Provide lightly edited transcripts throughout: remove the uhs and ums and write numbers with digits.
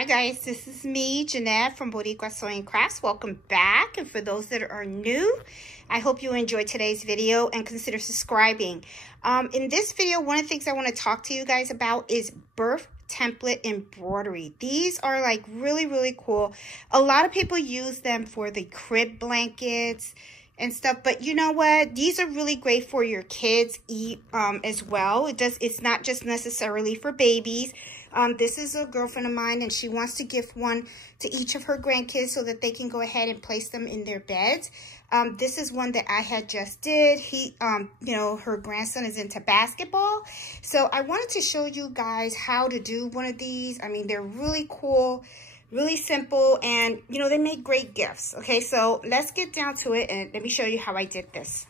Hi guys, this is me, Jeanette from Boricua Sewing Crafts. Welcome back. And for those that are new, I hope you enjoyed today's video and consider subscribing. In this video, one of the things I want to talk to you guys about is birth template embroidery. These are like really cool. A lot of people use them for the crib blankets and stuff, but you know what, these are really great for your kids as well. It's not just necessarily for babies. This is a girlfriend of mine, and she wants to gift one to each of her grandkids so that they can go ahead and place them in their beds. This is one that I had just did. Her grandson is into basketball. So I wanted to show you guys how to do one of these. I mean, they're really cool, really simple, and, they make great gifts. Okay, so let's get down to it, and let me show you how I did this.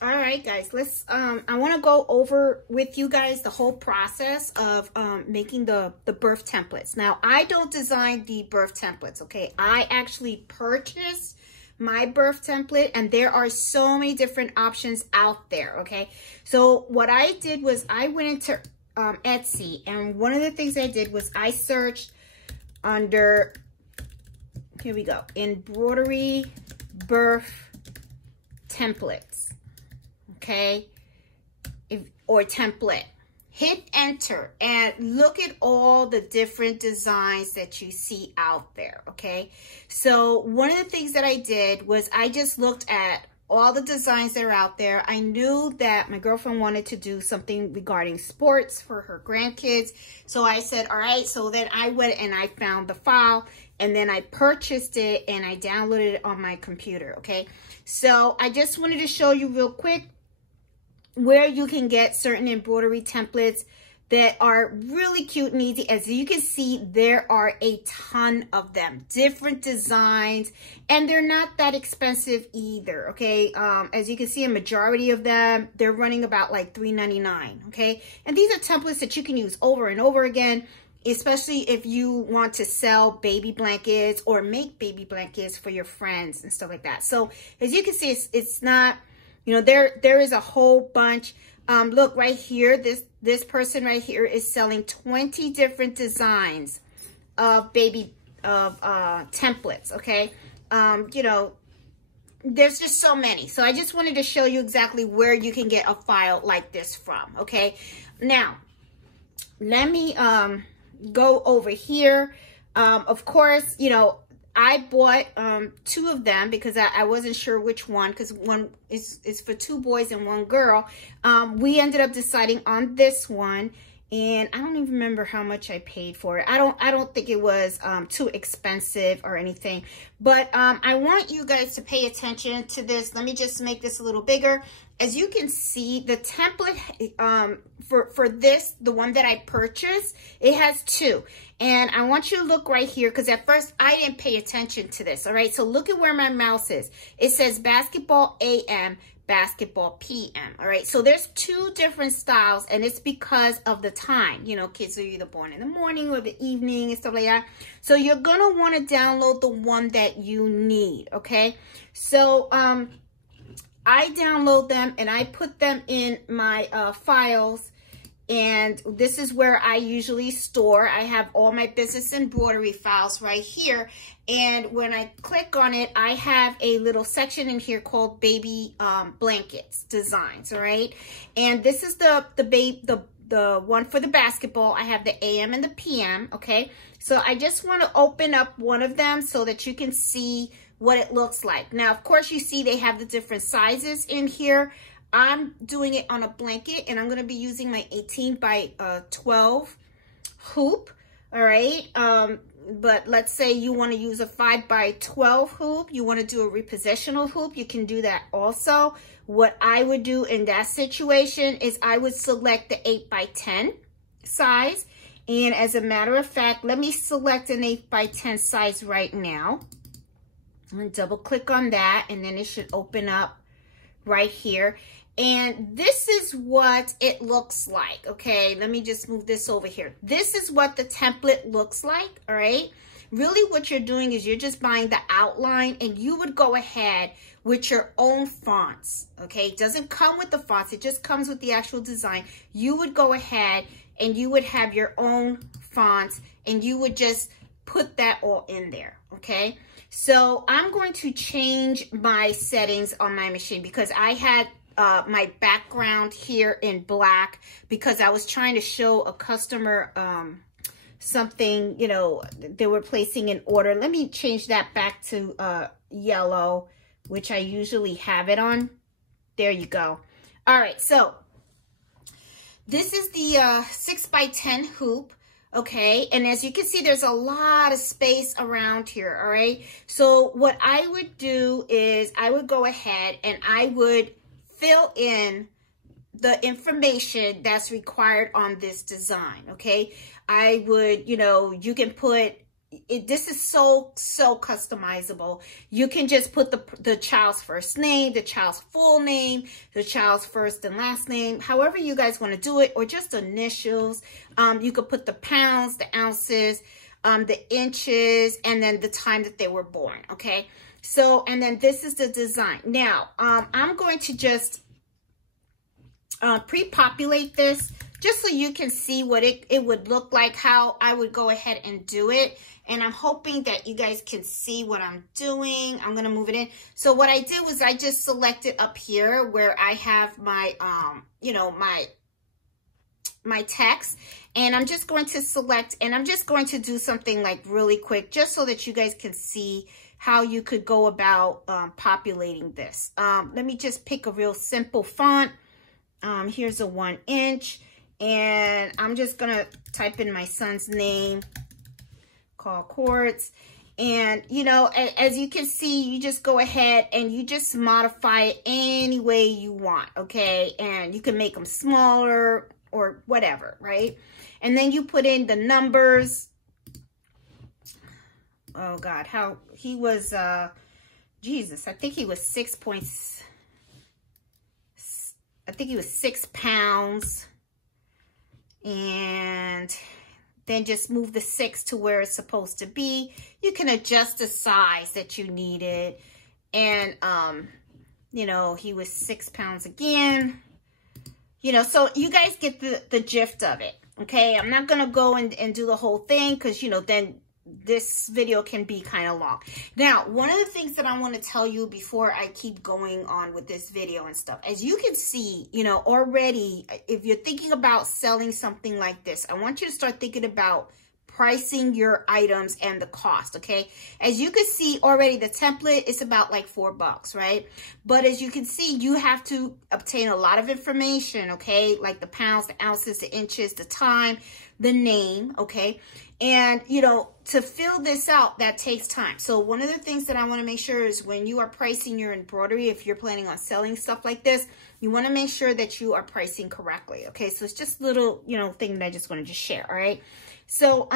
All right, guys, I want to go over with you guys the whole process of making the birth templates. Now, I don't design the birth templates, okay? I actually purchased my birth template, and there are so many different options out there, okay? So what I did was I went into Etsy, and one of the things I did was I searched under, here we go, embroidery birth templates. Okay, or template. Hit enter and look at all the different designs that you see out there. Okay, so one of the things that I did was I just looked at all the designs that are out there. I knew that my girlfriend wanted to do something regarding sports for her grandkids, so I said, all right. So then I went and I found the file, and then I purchased it and I downloaded it on my computer. Okay, so I just wanted to show you real quick where you can get certain embroidery templates that are really cute and easy. As you can see, there are a ton of them, different designs, and they're not that expensive either, okay? As you can see, a majority of them, they're running about like $3.99, okay? And these are templates that you can use over and over again, especially if you want to sell baby blankets or make baby blankets for your friends and stuff like that. So as you can see, it's not, there is a whole bunch. Look right here, this person right here is selling 20 different designs of templates, okay? There's just so many. So I just wanted to show you exactly where you can get a file like this from, okay? Now, let me go over here. Of course, I bought 2 of them because I wasn't sure which one, because one is for 2 boys and 1 girl. We ended up deciding on this one, and I don't even remember how much I paid for it. I don't think it was too expensive or anything, but I want you guys to pay attention to this. Let me just make this a little bigger. As you can see, the template for this, the one that I purchased, it has 2. And I want you to look right here, because at first I didn't pay attention to this, all right? So look at where my mouse is. It says basketball AM, basketball PM, all right? So there's 2 different styles, and it's because of the time. Kids are either born in the morning or the evening and stuff like that. So you're going to want to download the one that you need, okay? So I download them and I put them in my files, and this is where I usually store. I have all my business embroidery files right here, and when I click on it, I have a little section in here called baby blankets designs, all right? And this is the one for the basketball. I have the AM and the PM, okay? So I just want to open up one of them so that you can see what it looks like. Now, of course, you see they have the different sizes in here. I'm doing it on a blanket, and I'm going to be using my 18 by 12 hoop, all right? But let's say you want to use a 5 by 12 hoop. You want to do a repositional hoop. You can do that also. What I would do in that situation is I would select the 8 by 10 size. And as a matter of fact, let me select an 8 by 10 size right now. I'm going to double click on that, and then it should open up right here. And this is what it looks like, okay? Let me just move this over here. This is what the template looks like, all right? Really what you're doing is you're just buying the outline, and you would go ahead with your own fonts, okay? It doesn't come with the fonts. It just comes with the actual design. You would go ahead and you would have your own fonts, and you would just put that all in there, okay? So I'm going to change my settings on my machine because I had my background here in black because I was trying to show a customer something, you know, they were placing an order. Let me change that back to yellow, which I usually have it on. There you go. All right, so this is the 6x10 hoop. Okay, and as you can see, there's a lot of space around here, all right? So what I would do is I would go ahead and I would fill in the information that's required on this design, okay? I would, you know, you can put, this is so customizable. You can just put the child's first name, the child's full name, the child's first and last name, however you guys want to do it, or just initials. You could put the pounds, the ounces, the inches, and then the time that they were born, okay? So, and then this is the design. Now, I'm going to just pre-populate this just so you can see what it would look like, how I would go ahead and do it. And I'm hoping that you guys can see what I'm doing. I'm going to move it in. So what I did was I just selected up here where I have my, you know, my text. And I'm just going to select, and I'm just going to do something like really quick, just so that you guys can see how you could go about populating this. Let me just pick a real simple font. Here's a 1 inch. And I'm just going to type in my son's name. Call Quartz. And you know, as you can see, you just go ahead and you just modify it any way you want, okay? And you can make them smaller or whatever, right? And then you put in the numbers. Oh God, how he was Jesus, I think he was 6 pounds. And then just move the 6 to where it's supposed to be. You can adjust the size that you needed. And, you know, he was 6 pounds again. You know, so you guys get the gist of it, okay? I'm not going to go and do the whole thing because, you know, then this video can be kind of long. Now, one of the things that I want to tell you before I keep going on with this video and stuff, as you can see, you know, already, if you're thinking about selling something like this, I want you to start thinking about pricing your items and the cost, okay? As you can see already, the template is about like $4, right? But as you can see, you have to obtain a lot of information, okay? Like the pounds, the ounces, the inches, the time, the name, okay? And, you know, to fill this out, that takes time. So one of the things that I want to make sure is when you are pricing your embroidery, if you're planning on selling stuff like this, you want to make sure that you are pricing correctly. Okay, so it's just a little, you know, thing that I just want to share. All right. So,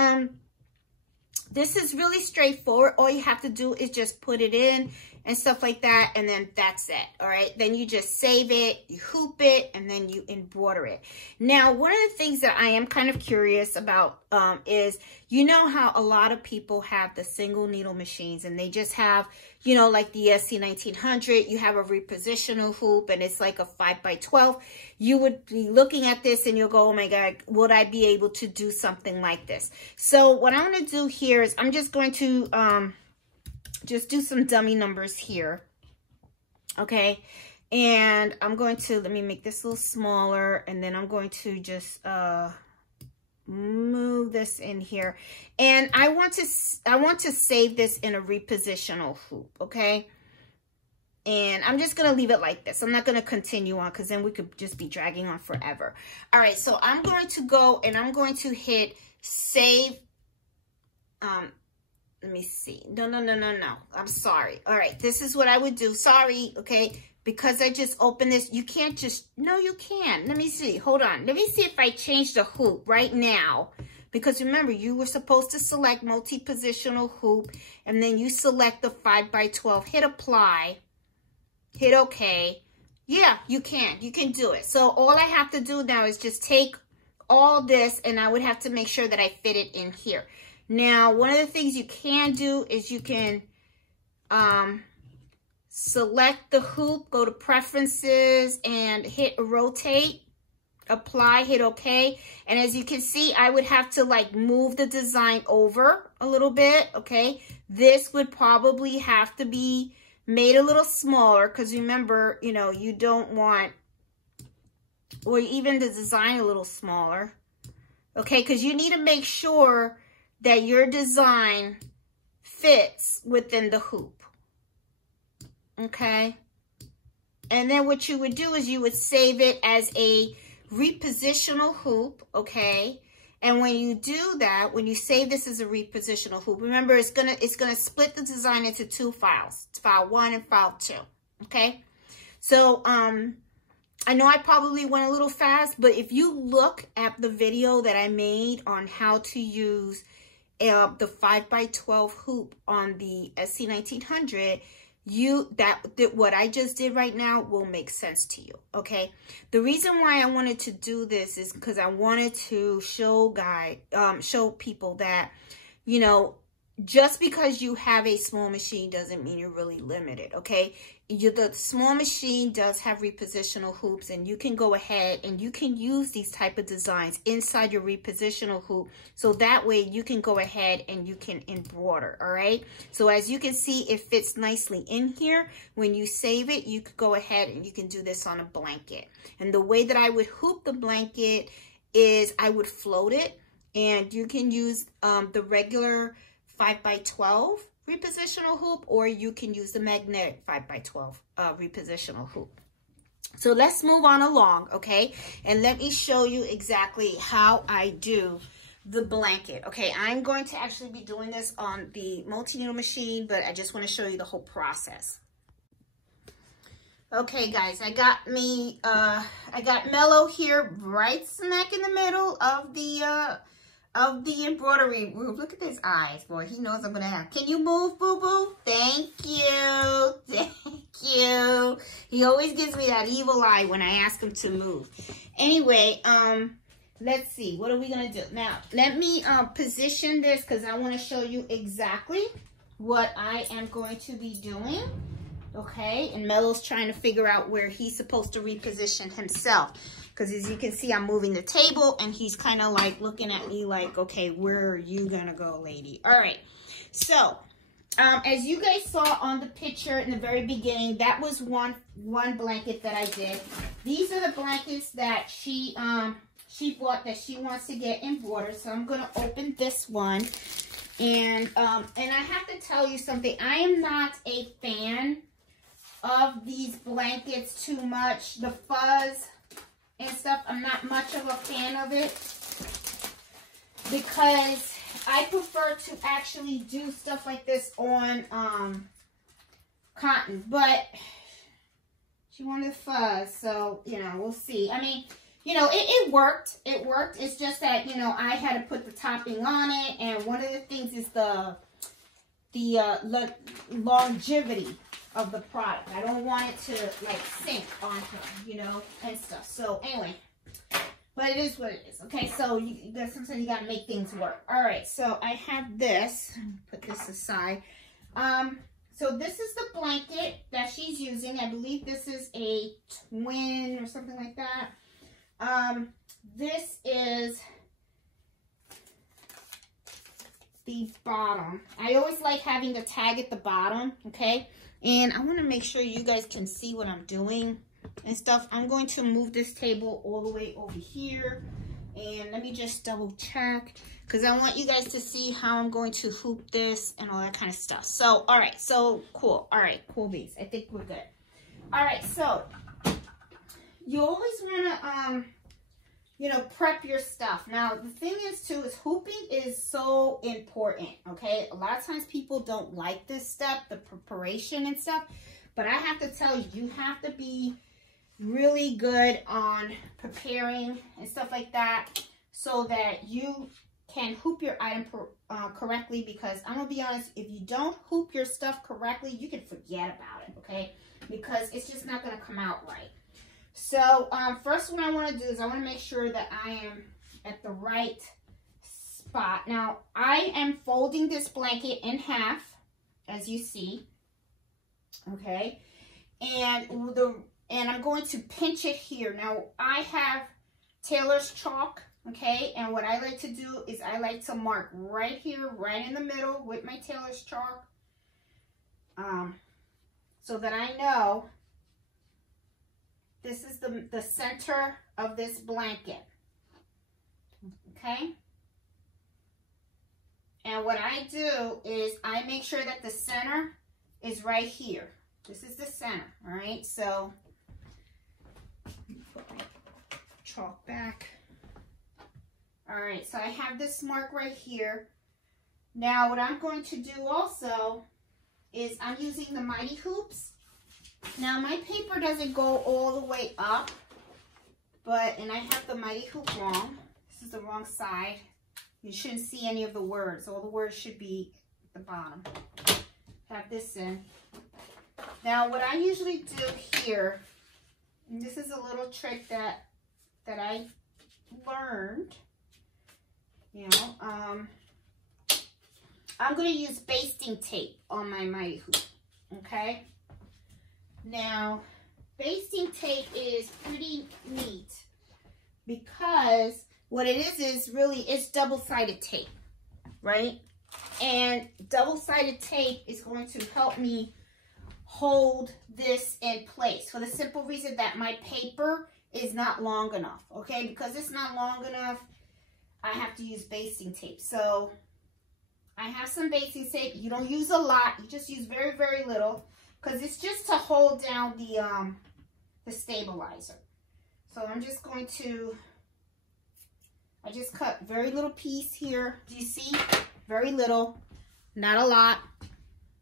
this is really straightforward. All you have to do is just put it in and stuff like that. And then that's it. All right. Then you just save it, you hoop it, and then you embroider it. Now, one of the things that I am kind of curious about is, you know how a lot of people have the single needle machines and they just have, you know, like the SC1900, you have a repositional hoop and it's like a 5x12. You would be looking at this and you'll go, oh my God, would I be able to do something like this? So what I'm going to do here is I'm just going to just do some dummy numbers here. Okay. And I'm going to, let me make this a little smaller, and then I'm going to just move this in here. And I want to save this in a repositional hoop, okay? And I'm just going to leave it like this. I'm not going to continue on because then we could just be dragging on forever. All right, so I'm going to go and I'm going to hit save. Let me see. No. I'm sorry. All right, this is what I would do. Sorry, okay? Because I just opened this, you can't just, no, you can. Let me see. Hold on. Let me see if I change the hoop right now. Because remember, you were supposed to select multi-positional hoop, and then you select the 5x12. Hit apply. Hit OK. Yeah, you can. You can do it. So all I have to do now is just take all this, and I would have to make sure that I fit it in here. Now, one of the things you can do is you can select the hoop, go to preferences, and hit rotate. apply, hit okay. And as you can see, I would have to like move the design over a little bit, okay? This would probably have to be made a little smaller because remember, you know, you don't want, or even the design a little smaller, okay? Because you need to make sure that your design fits within the hoop, okay? And then what you would do is you would save it as a repositional hoop, okay? And when you do that, when you save this as a repositional hoop, remember it's gonna split the design into two files, file 1 and file 2, okay? So I know I probably went a little fast, but if you look at the video that I made on how to use the 5x12 hoop on the SC1900, what I just did right now will make sense to you, okay? The reason why I wanted to do this is because I wanted to show people that, you know, just because you have a small machine doesn't mean you're really limited, okay? The small machine does have repositional hoops, and you can go ahead and you can use these type of designs inside your repositional hoop, so that way you can go ahead and you can embroider, all right? So as you can see, it fits nicely in here. When you save it, you could go ahead and you can do this on a blanket. And the way that I would hoop the blanket is I would float it, and you can use the regular 5x12 repositional hoop, or you can use the magnetic 5x12 repositional hoop. So let's move on along, okay? And let me show you exactly how I do the blanket. Okay, I'm going to actually be doing this on the multi-needle machine, but I just want to show you the whole process. Okay, guys, I got Mello here right smack in the middle of the embroidery room. Look at his eyes, boy. He knows I'm gonna have. Can you move, boo-boo? Thank you. Thank you. He always gives me that evil eye when I ask him to move. Anyway, let's see. What are we gonna do? Now, let me position this because I want to show you exactly what I am going to be doing. Okay, and Mello's trying to figure out where he's supposed to reposition himself. Because as you can see, I'm moving the table, and he's kind of like looking at me like, okay, where are you going to go, lady? All right. So, as you guys saw on the picture in the very beginning, that was one blanket that I did. These are the blankets that she bought that she wants to get embroidered. So I'm going to open this one. And I have to tell you something. I am not a fan of these blankets too much. The fuzz and stuff, I'm not much of a fan of it because I prefer to actually do stuff like this on cotton, but she wanted fuzz, so, you know, we'll see. I mean, you know, it worked. It worked. It's just that, you know, I had to put the topping on it, and one of the things is the longevity of the product. I don't want it to like sink on her, you know, and stuff. So anyway, but it is what it is. Okay, so sometimes you gotta make things work. All right, so I have this. Put this aside. So this is the blanket that she's using. I believe this is a twin or something like that. This is the bottom. I always like having the tag at the bottom, okay? And I want to make sure you guys can see what I'm doing and stuff. I'm going to move this table all the way over here. And let me just double check because I want you guys to see how I'm going to hoop this and all that kind of stuff. So, all right. So, cool. All right. Cool beans. I think we're good. All right. So, you always want to, you know, prep your stuff. Now, the thing is, too, is hooping is so important, okay? A lot of times people don't like this step, the preparation and stuff. But I have to tell you, you have to be really good on preparing and stuff like that so that you can hoop your item correctly. Because I'm going to be honest, if you don't hoop your stuff correctly, you can forget about it, okay? Because it's just not going to come out right. So, first what I want to do is I want to make sure that I am at the right spot. Now, I am folding this blanket in half, as you see, okay? And I'm going to pinch it here. Now, I have tailor's chalk, okay? And what I like to do is I like to mark right here, right in the middle with my tailor's chalk, so that I know this is the center of this blanket, okay? And what I do is I make sure that the center is right here. This is the center, all right? So, put my chalk back. All right, so I have this mark right here. Now, what I'm going to do also is I'm using the Mighty Hoops. Now, my paper doesn't go all the way up, and I have the Mighty Hoop wrong. This is the wrong side. You shouldn't see any of the words. All the words should be at the bottom. Have this in. Now, what I usually do here, and this is a little trick that I learned, you know, I'm going to use basting tape on my Mighty Hoop, okay? Now, basting tape is pretty neat because what it is really, it's double-sided tape, right? And double-sided tape is going to help me hold this in place for the simple reason that my paper is not long enough, okay? Because it's not long enough, I have to use basting tape. So I have some basting tape. You don't use a lot. You just use very, very little because it's just to hold down the stabilizer. So I'm just going to, I just cut very little piece here. Do you see? Very little, not a lot.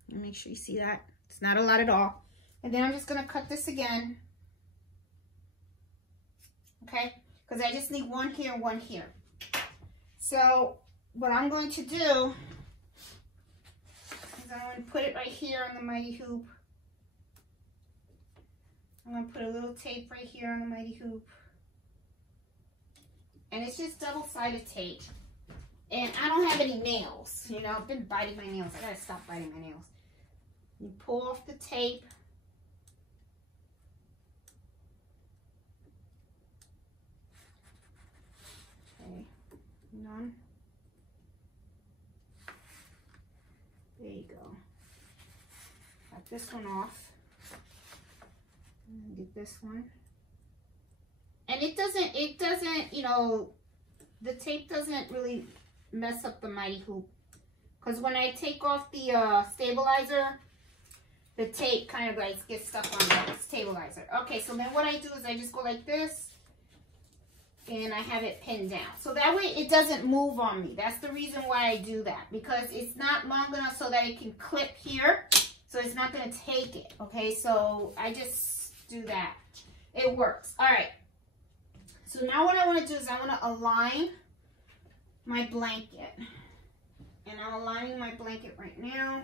Let me make sure you see that. It's not a lot at all. And then I'm just going to cut this again. Okay? Because I just need one here, one here. So what I'm going to do is I'm going to put it right here on the Mighty Hoop. I'm going to put a little tape right here on the Mighty Hoop. And it's just double-sided tape. And I don't have any nails. You know, I've been biting my nails. I gotta stop biting my nails. You pull off the tape. Okay, none. There you go. Got this one off. Get this one. And it doesn't, you know, the tape doesn't really mess up the Mighty Hoop. Because when I take off the stabilizer, the tape kind of like gets stuck on the stabilizer. Okay, so then what I do is I just go like this. And I have it pinned down. So that way it doesn't move on me. That's the reason why I do that. Because it's not long enough so that it can clip here. So it's not going to take it. Okay, so I just do that. It works. All right. So now what I want to do is I want to align my blanket. And I'm aligning my blanket right now.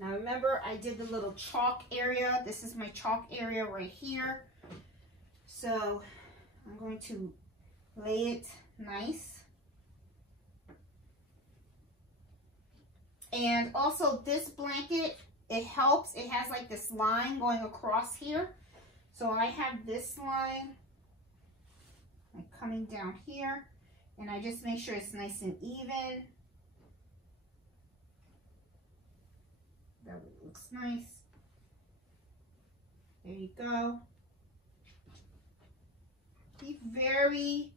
Now remember, I did the little chalk area. This is my chalk area right here. So I'm going to lay it nice. And also this blanket, it helps. It has like this line going across here. So I have this line like coming down here, and I just make sure it's nice and even. That way it looks nice. There you go. Be very,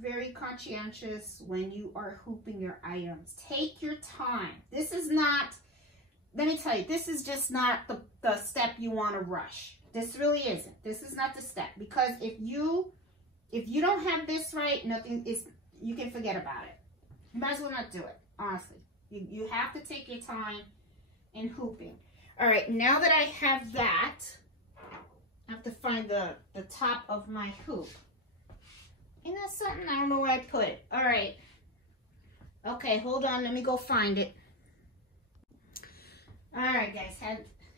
very conscientious when you are hooping your items. Take your time. This is not, let me tell you, this is just not the step you want to rush. This really isn't. This is not the step, because if you don't have this right, nothing is, you can forget about it. You might as well not do it, honestly. You have to take your time in hooping. All right, now that I have that, I have to find the top of my hoop. Ain't that something? I don't know where I put it. All right. Okay, hold on. Let me go find it. All right, guys.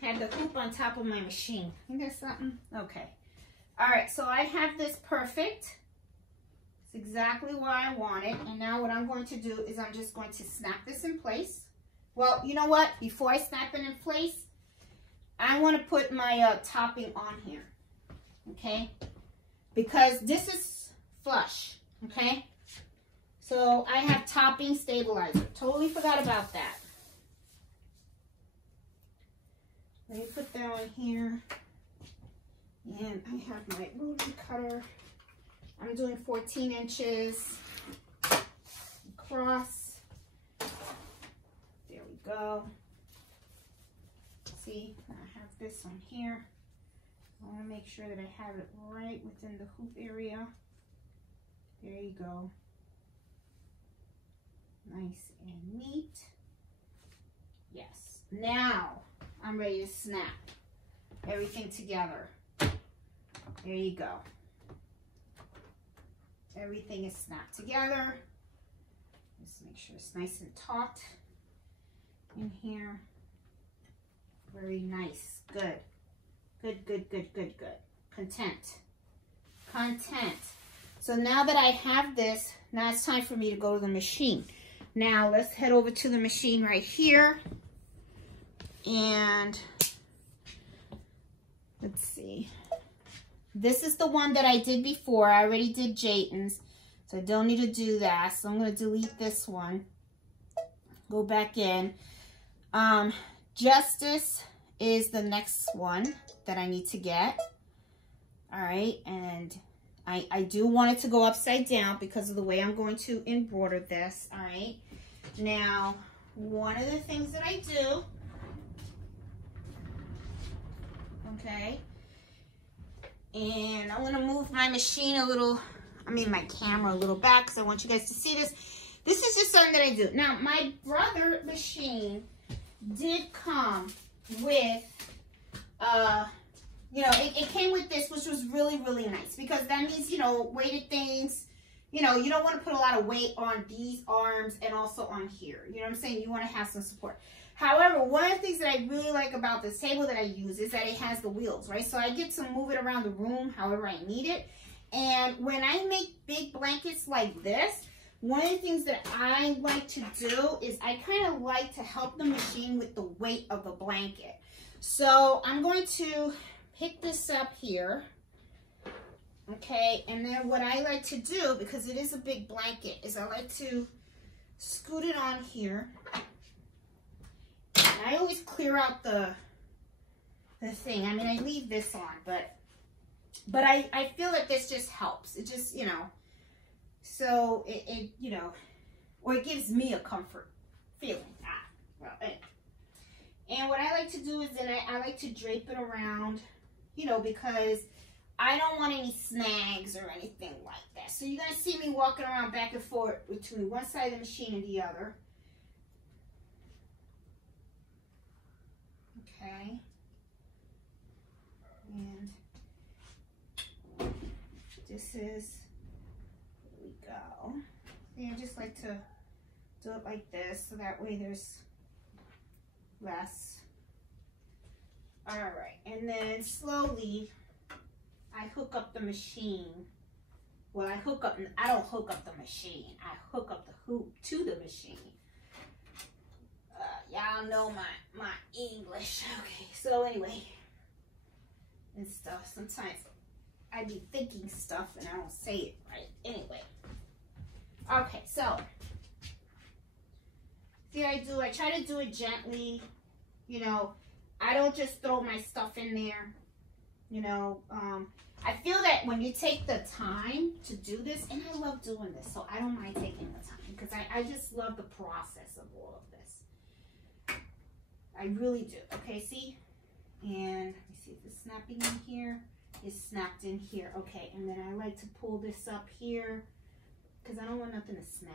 Had the hoop on top of my machine. Ain't that something? Okay. All right, so I have this perfect. It's exactly what I wanted. And now what I'm going to do is I'm just going to snap this in place. Well, you know what? Before I snap it in place, I want to put my topping on here. Okay? Because this is flush, okay? So I have topping stabilizer. Totally forgot about that. Let me put that on here. And I have my rotary cutter. I'm doing 14 inches across. There we go. See, I have this on here. I want to make sure that I have it right within the hoop area. There you go. Nice and neat. Yes. Now I'm ready to snap everything together. There you go. Everything is snapped together. Just make sure it's nice and taut in here. Very nice. Good. Good, good, good, good, good. Content. Content. So now that I have this, now it's time for me to go to the machine. Now let's head over to the machine right here. And let's see. This is the one that I did before. I already did Jayton's, so I don't need to do that. So I'm going to delete this one. Go back in. Justice is the next one that I need to get. All right, and I do want it to go upside down because of the way I'm going to embroider this. All right, now one of the things that I do, okay, and I'm gonna move my machine a little, my camera a little back because I want you guys to see this. This is just something that I do. Now, my brother machine did come with, it came with this, which was really, really nice because that means, weighted things, you don't want to put a lot of weight on these arms and also on here. You know what I'm saying? You want to have some support. However, one of the things that I really like about this table that I use is that it has the wheels, right? So I get to move it around the room however I need it. And when I make big blankets like this, one of the things that I like to do is I kind of like to help the machine with the weight of the blanket. So I'm going to pick this up here, okay? And then what I like to do, because it is a big blanket, is I like to scoot it on here. And I always clear out the thing. I leave this on, but I feel that this just helps. It just, so it or it gives me a comfort feeling. Well, anyway. And what I like to do is then I like to drape it around, because I don't want any snags or anything like that. So you're going to see me walking around back and forth between one side of the machine and the other. Okay. And this is, here we go. See, I just like to do it like this, so that way there's less. All right, and then slowly I hook up the machine. Well, I don't hook up the machine. I hook up the hoop to the machine. Y'all know my English. Okay, so anyway, and stuff. Sometimes I be thinking stuff and I don't say it right. Anyway. Okay, so see what I do? I try to do it gently. I don't just throw my stuff in there. I feel that when you take the time to do this, and I love doing this, so I don't mind taking the time because I just love the process of all of this. I really do. Okay, see? And let me see if it's snapping in here. It's snapped in here. Okay, and then I like to pull this up here because I don't want nothing to snag.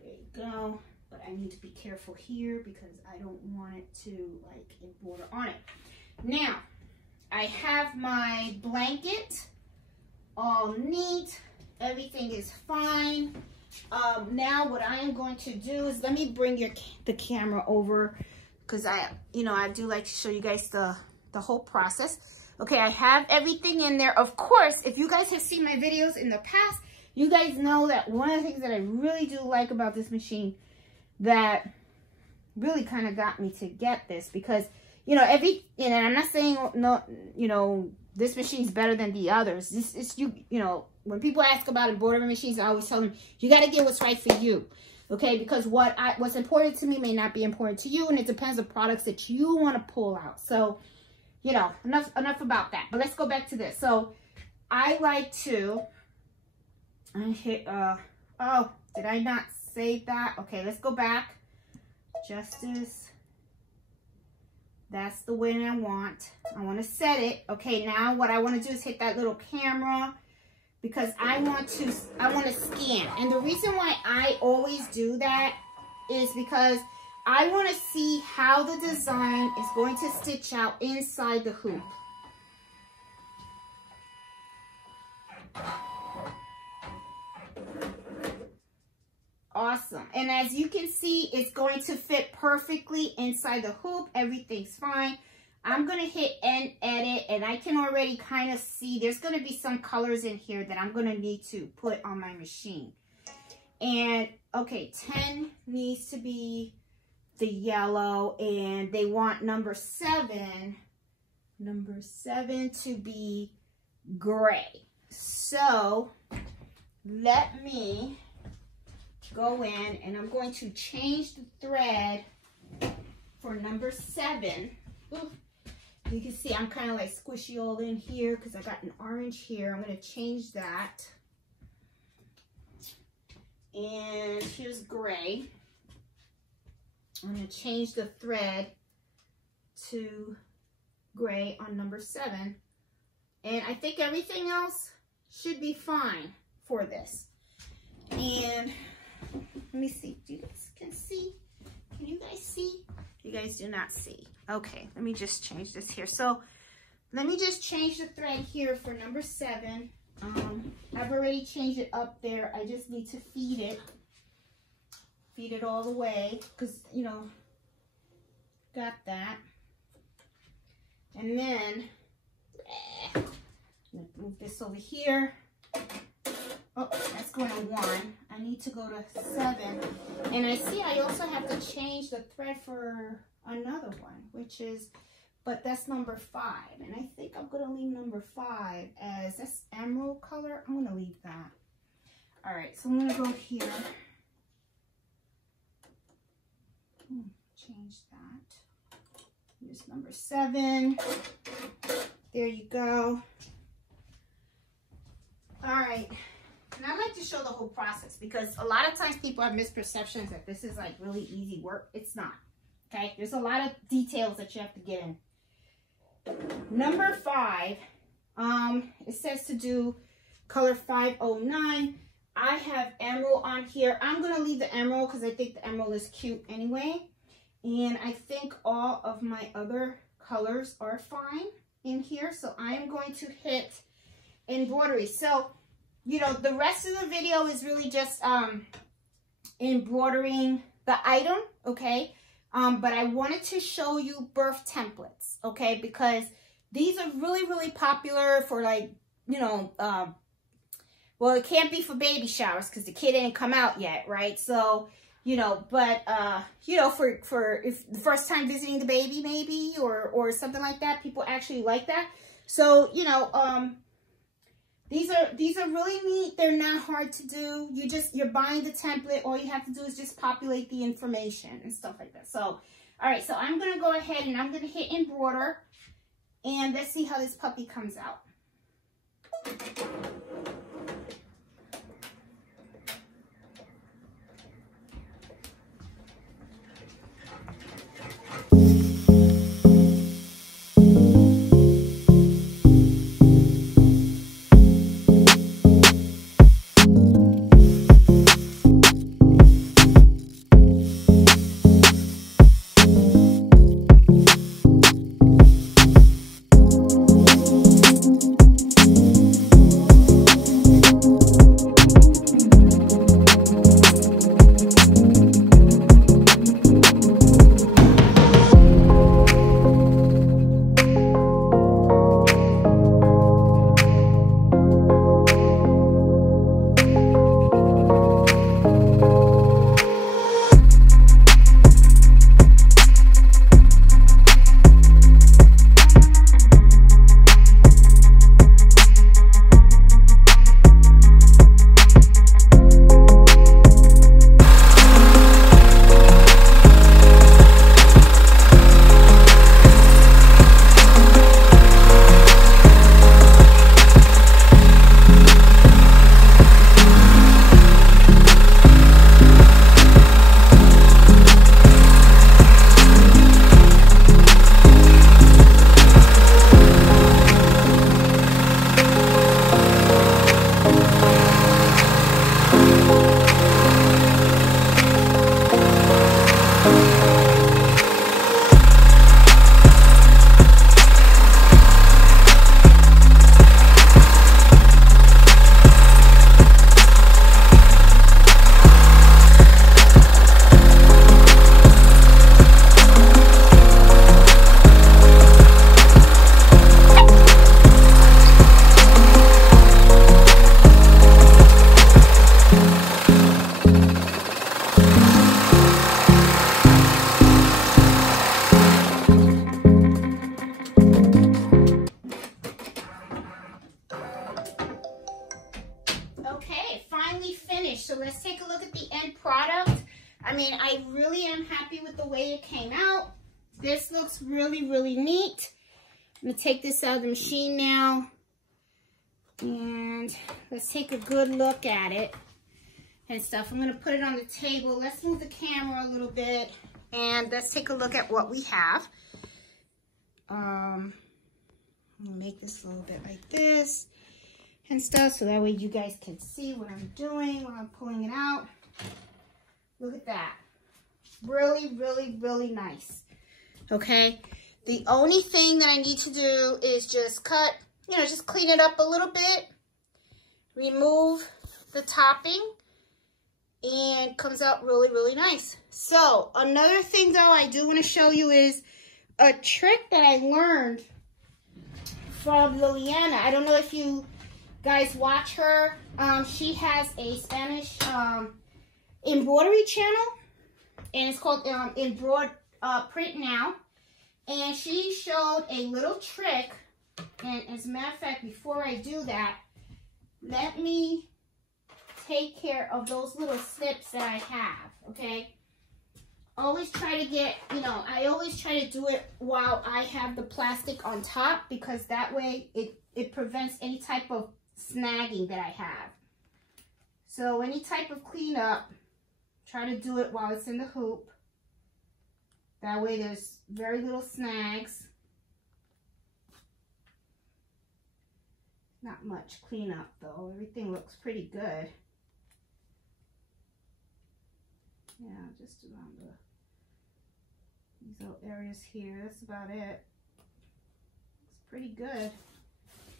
There you go. But I need to be careful here because I don't want it to embroider on it. Now, I have my blanket all neat. Everything is fine. Now what I am going to do is, let me bring the camera over because I do like to show you guys the whole process. Okay, I have everything in there. Of course, if you guys have seen my videos in the past, you guys know that one of the things that I really do like about this machine that really kind of got me to get this, because and I'm not saying no, this machine's better than the others. This is when people ask about embroidery machines, I always tell them, you got to get what's right for you. Okay, because what's important to me may not be important to you, and it depends on products that you want to pull out. So, you know, enough about that. But let's go back to this. So, I like to hit. Oh, did I not save that? Okay, let's go back. Justice. That's the way I want. I want to set it. Okay, now what I want to do is hit that little camera, because I want to scan. And the reason why I always do that is because I want to see how the design is going to stitch out inside the hoop. Awesome. And as you can see, it's going to fit perfectly inside the hoop. Everything's fine. I'm going to hit end edit, and I can already kind of see there's going to be some colors in here that I'm going to need to put on my machine. And okay, 10 needs to be the yellow, and they want number 7 to be gray. So let me go in, and I'm going to change the thread for number 7. Ooh. You can see I'm kind of like squishy all in here because I got an orange here. I'm going to change that. And here's gray. I'm going to change the thread to gray on number 7. And I think everything else should be fine for this. And let me see. Do you guys can see? Can you guys see? You guys do not see. Okay, let me just change this here. So let me just change the thread here for number 7. I've already changed it up there. I just need to feed it all the way, because, you know, got that. And then move this over here. Oh, that's going to 1. I need to go to 7. And I see I also have to change the thread for another one, which is, but that's number 5. And I think I'm going to leave number 5 as, that's emerald color. I'm going to leave that. All right, so I'm going to go here. Change that. Here's number 7. There you go. All right. And I like to show the whole process, because a lot of times people have misperceptions that this is like really easy work. It's not. Okay, there's a lot of details that you have to get in. Number 5, it says to do color 509. I have emerald on here. I'm going to leave the emerald because I think the emerald is cute anyway. And I think all of my other colors are fine in here. So I am going to hit embroidery. So, you know, the rest of the video is really just embroidering the item, okay? But I wanted to show you birth templates, okay? Because these are really, really popular for, like, you know, well, it can't be for baby showers because the kid didn't come out yet, right? So, you know, but, you know, for if the first time visiting the baby maybe, or something like that, people actually like that. So, you know, these are really neat. They're not hard to do. You're buying the template. All you have to do is just populate the information and stuff like that. So, all right, so I'm going to go ahead and I'm going to hit embroider, and let's see how this puppy comes out. So let's take a look at the end product. I mean, I really am happy with the way it came out. This looks really, really neat. I'm gonna take this out of the machine now. And let's take a good look at it and stuff. I'm gonna put it on the table. Let's move the camera a little bit and let's take a look at what we have. I'm gonna make this a little bit like this and stuff so that way you guys can see what I'm doing when I'm pulling it out. Look at that. Really, really, really nice. Okay. The only thing that I need to do is just cut, you know, just clean it up a little bit. Remove the topping. And comes out really, really nice. So, another thing though I do want to show you is a trick that I learned from Liliana. I don't know if you guys watch her. She has a Spanish embroidery channel. And it's called Print Now. And she showed a little trick. And as a matter of fact, before I do that, let me take care of those little snips that I have, okay? Always try to get, you know, I always try to do it while I have the plastic on top because that way it prevents any type of snagging that I have. So any type of cleanup, try to do it while it's in the hoop. That way there's very little snags. Not much cleanup though, everything looks pretty good. Yeah, just around these little areas here. That's about it. It's pretty good.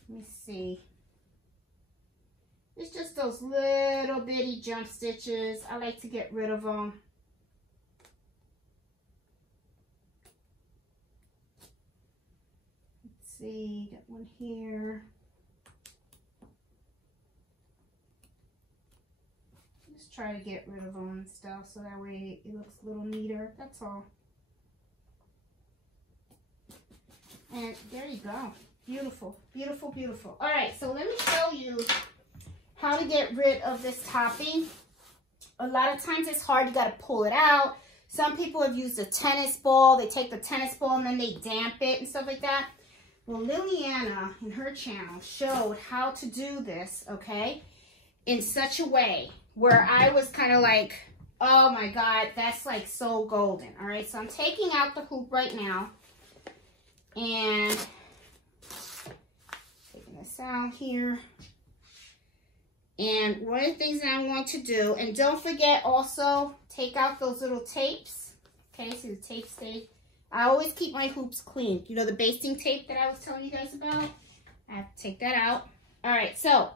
Let me see. It's just those little bitty jump stitches. I like to get rid of them. Let's see, got one here. Try to get rid of them and stuff so that way it looks a little neater. That's all. And there you go. Beautiful, beautiful, beautiful. All right, so let me show you how to get rid of this topping. A lot of times it's hard. You got to pull it out. Some people have used a tennis ball. They take the tennis ball and then they damp it and stuff like that. Well, Liliana in her channel showed how to do this, okay, in such a way where I was kind of like, oh my God, that's like so golden. All right, so I'm taking out the hoop right now. And taking this out here. And one of the things that I want to do, and don't forget also, take out those little tapes. Okay, so the tape stays. I always keep my hoops clean. You know, the basting tape that I was telling you guys about? I have to take that out. All right, so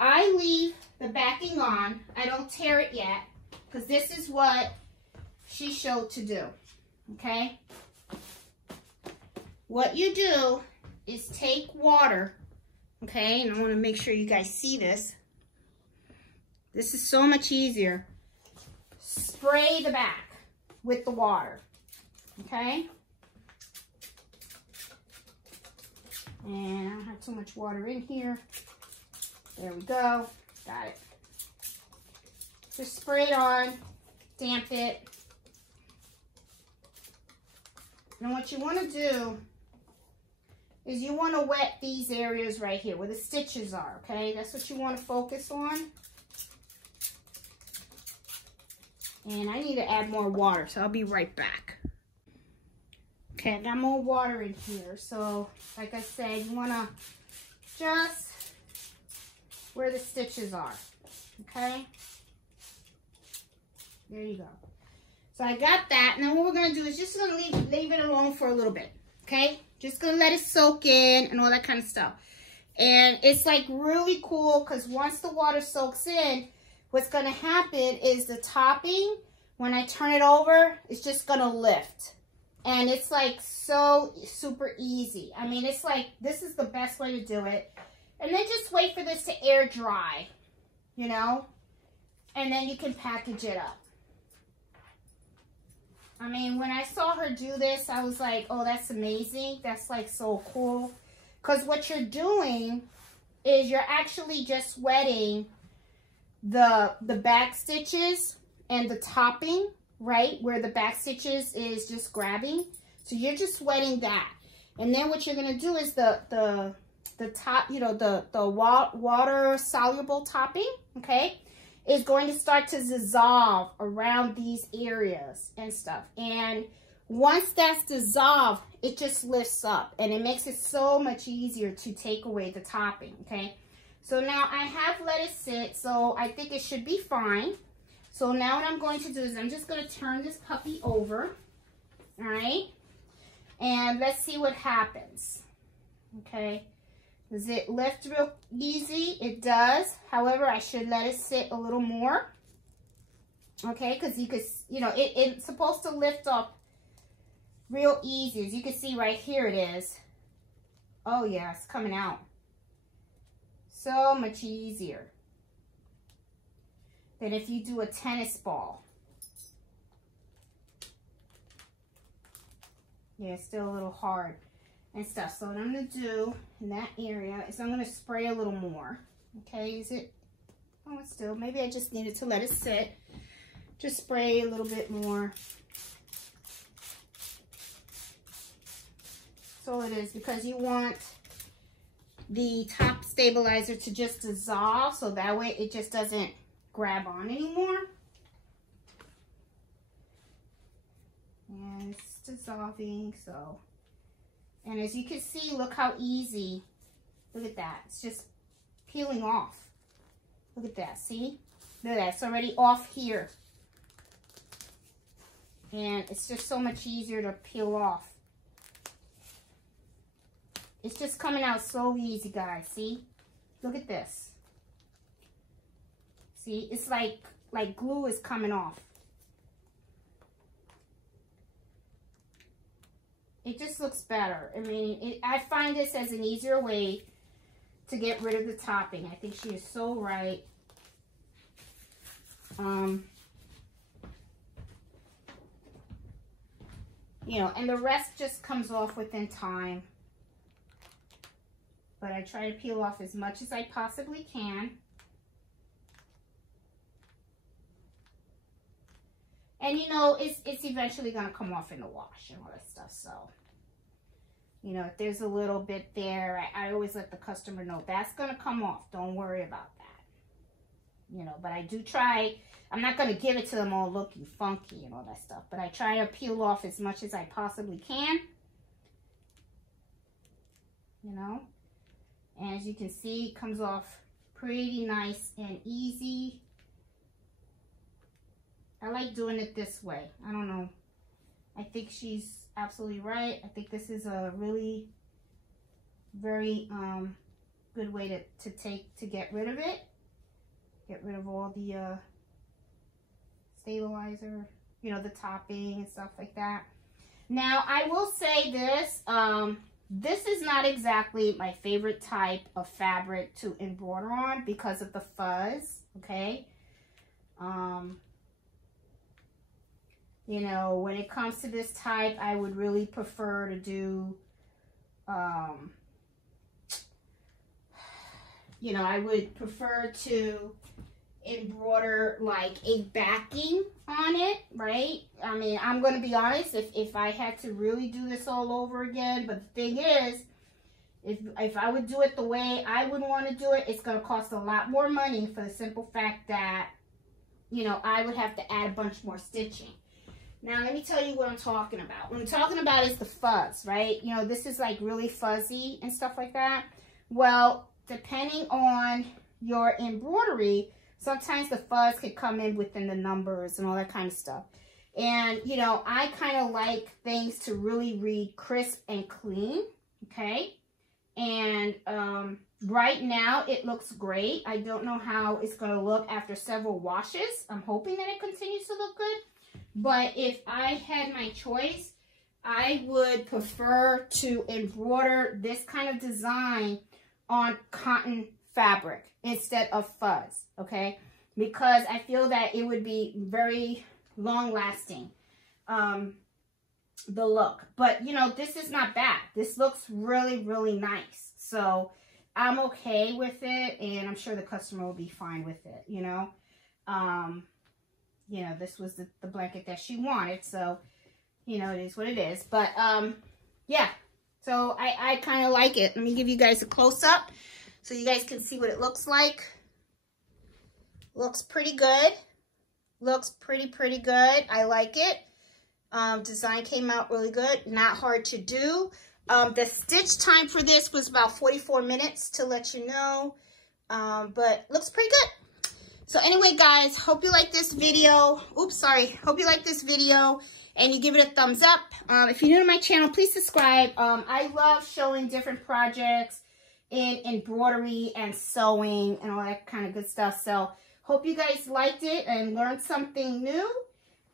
I leave the backing on. I don't tear it yet because this is what she showed to do, okay? What you do is take water, okay? And I want to make sure you guys see this. This is so much easier. Spray the back with the water, okay? And I don't have too much water in here. There we go. Got it. Just spray it on, damp it. And what you want to do is you want to wet these areas right here where the stitches are, okay? That's what you want to focus on. And I need to add more water, so I'll be right back. Okay, I got more water in here. So, like I said, you want to just where the stitches are, okay? There you go. So I got that, and then what we're going to do is just going to leave it alone for a little bit, okay? Just going to let it soak in and all that kind of stuff. And it's like really cool because once the water soaks in, what's going to happen is the topping, when I turn it over, it's just going to lift. And it's like so super easy. I mean, it's like, this is the best way to do it. And then just wait for this to air dry, you know? And then you can package it up. I mean, when I saw her do this, I was like, oh, that's amazing. That's like so cool. Because what you're doing is you're actually just wetting the back stitches and the topping, right, where the back stitches is just grabbing. So you're just wetting that. And then what you're going to do is the top, you know, the water soluble topping, okay, is going to start to dissolve around these areas and stuff. And once that's dissolved, it just lifts up and it makes it so much easier to take away the topping, okay? So now I have let it sit, so I think it should be fine. So now what I'm going to do is I'm just going to turn this puppy over, all right? And let's see what happens, okay? Does it lift real easy? It does. However, I should let it sit a little more, okay? Because you could, you know, it's supposed to lift up real easy. As you can see right here it is. Oh yeah, it's coming out. So much easier than if you do a tennis ball. Yeah, it's still a little hard and stuff. So what I'm going to do in that area is I'm going to spray a little more. Okay, is it? Oh, it's still, maybe I just needed to let it sit. Just spray a little bit more. That's all it is, because you want the top stabilizer to just dissolve, so that way it just doesn't grab on anymore. And it's dissolving, so. And as you can see, look how easy, look at that. It's just peeling off. Look at that, see? Look at that, it's already off here. And it's just so much easier to peel off. It's just coming out so easy, guys. See? Look at this. See? It's like glue is coming off. It just looks better. I mean, I find this as an easier way to get rid of the topping. I think she is so right. You know, and the rest just comes off within time. But I try to peel off as much as I possibly can. And you know, it's eventually going to come off in the wash and all that stuff. So, you know, if there's a little bit there, I always let the customer know that's going to come off. Don't worry about that. You know, but I do try, I'm not going to give it to them all looking funky and all that stuff. But I try to peel off as much as I possibly can. You know. And as you can see, it comes off pretty nice and easy. I like doing it this way. I don't know. I think she's absolutely right. I think this is a really very good way to get rid of it. Get rid of all the stabilizer, you know, the topping and stuff like that. Now, I will say this. This is not exactly my favorite type of fabric to embroider on because of the fuzz, okay? You know, when it comes to this type, I would really prefer to do, you know, I would prefer to embroider like a backing on it, right? I mean, I'm going to be honest, if I had to really do this all over again, but the thing is, if I would do it the way I would want to do it, it's going to cost a lot more money for the simple fact that, you know, I would have to add a bunch more stitching. Now, let me tell you what I'm talking about. What I'm talking about is the fuzz, right? You know, this is like really fuzzy and stuff like that. Well, depending on your embroidery, sometimes the fuzz could come in within the numbers and all that kind of stuff. And, you know, I kind of like things to really read crisp and clean, okay? And right now, it looks great. I don't know how it's going to look after several washes. I'm hoping that it continues to look good. But if I had my choice, I would prefer to embroider this kind of design on cotton fabric instead of fuzz, okay? Because I feel that it would be very long-lasting, the look. But, you know, this is not bad. This looks really, really nice. So, I'm okay with it, and I'm sure the customer will be fine with it, you know. You know, this was the blanket that she wanted, so, you know, it is what it is. But, yeah, so I kind of like it. Let me give you guys a close-up so you guys can see what it looks like. Looks pretty good. Looks pretty good. I like it. Design came out really good. Not hard to do. The stitch time for this was about 44 minutes to let you know. But looks pretty good. So anyway, guys, hope you like this video. Oops, sorry. Hope you like this video and you give it a thumbs up. If you're new to my channel, please subscribe. I love showing different projects in embroidery and sewing and all that kind of good stuff. So hope you guys liked it and learned something new.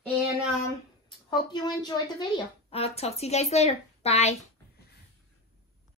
And hope you enjoyed the video. I'll talk to you guys later. Bye.